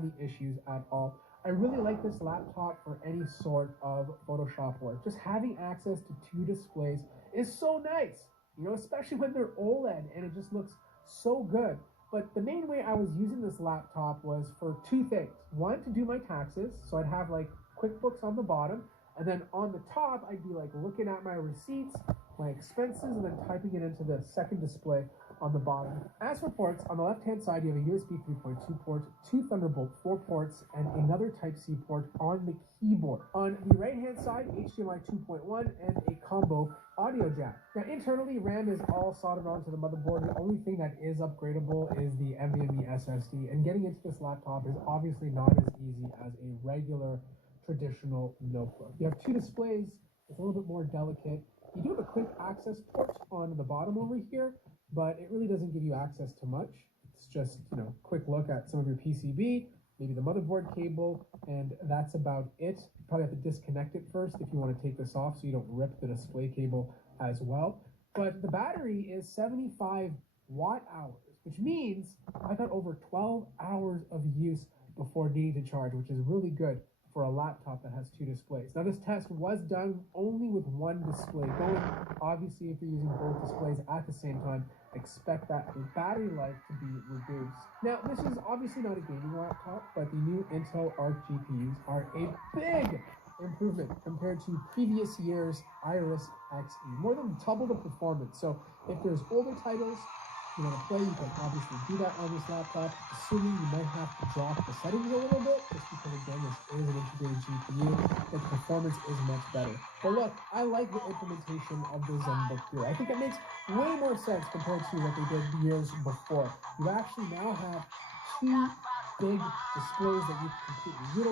any issues at all. I really like this laptop for any sort of Photoshop work. Just having access to two displays is so nice, you know, especially when they're OLED and it just looks so good. But the main way I was using this laptop was for two things. One, to do my taxes, so I'd have like QuickBooks on the bottom, and then on the top, I'd be like looking at my receipts, my expenses, and then typing it into the second display on the bottom. As for ports, on the left-hand side, you have a USB 3.2 port, two Thunderbolt 4 ports, and another Type-C port on the keyboard. On the right-hand side, HDMI 2.1 and a combo audio jack. Now, internally, RAM is all soldered onto the motherboard. The only thing that is upgradable is the NVMe SSD, and getting into this laptop is obviously not as easy as a regular traditional notebook. You have two displays. It's a little bit more delicate. You do have a quick access port on the bottom over here, but it really doesn't give you access to much. It's just, you know, quick look at some of your PCB, maybe the motherboard cable, and that's about it. You probably have to disconnect it first if you want to take this off so you don't rip the display cable as well. But the battery is 75 watt hours, which means I got over 12 hours of use before needing to charge, which is really good for a laptop that has two displays. Now, this test was done only with one display going. Obviously, if you're using both displays at the same time, expect that battery life to be reduced. Now, this is obviously not a gaming laptop, but the new Intel Arc GPUs are a big improvement compared to previous year's Iris Xe, more than double the performance. So if there's older titles you want to play, you can obviously do that on this laptop, assuming you might have to drop the settings a little bit, just because again, this is an integrated GPU, the performance is much better. But look, I like the implementation of the ZenBook here. I think it makes way more sense compared to what they did years before. You actually now have two big displays that you can completely utilize.